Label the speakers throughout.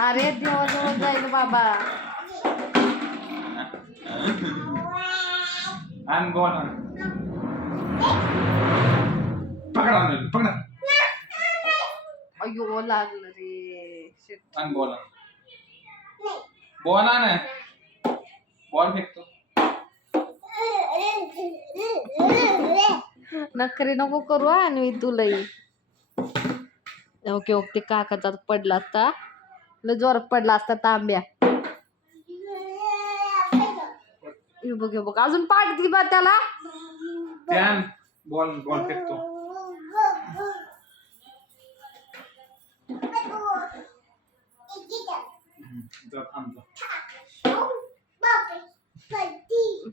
Speaker 1: अरे देवाजवळ जाईल बाबा.
Speaker 2: पकडा पकडा.
Speaker 1: अयो लागलं रे.
Speaker 2: बॉल बॉल आण. बॉल फेकतो.
Speaker 1: नखरे नको करू हा आणि तुलाही ओके ओके काकाचा पडला असता लय जोरात पडला असता तांब्या. बघ बघ अजून पाठ दे बा त्याला.
Speaker 2: बॉल बॉल फेकतो.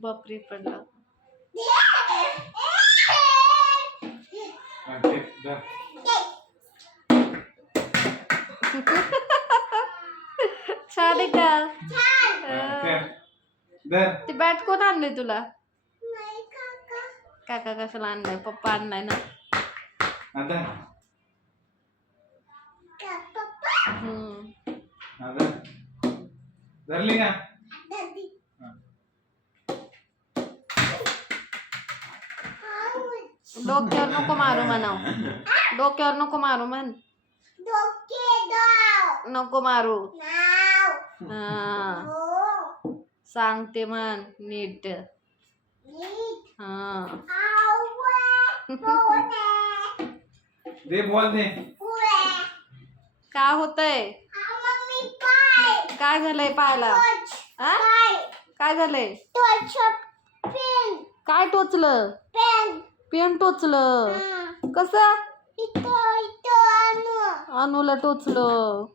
Speaker 1: बापरे पडला.
Speaker 2: हा, फेक, जा.
Speaker 1: छान आहे का
Speaker 2: हा, फेक. धर.
Speaker 1: ते बॅट कोण आणले तुला काका कशाला आणलाय पप्पा आणलाय ना
Speaker 2: हा, धर.
Speaker 1: हम्म
Speaker 2: हा, धर. धरली का
Speaker 1: डोक्यावर नको मारू म्हणाव. डोक्यावर नको मारू म्हण. नको मारू. हा. सांगते म्हण नीट. हा.
Speaker 2: दे बॉल दे.
Speaker 1: काय होतंय? काय झालंय पायाला हा? काय झालंय? काय टोचलं? पेन. टोचलं. कसं? अनुला टोचलं.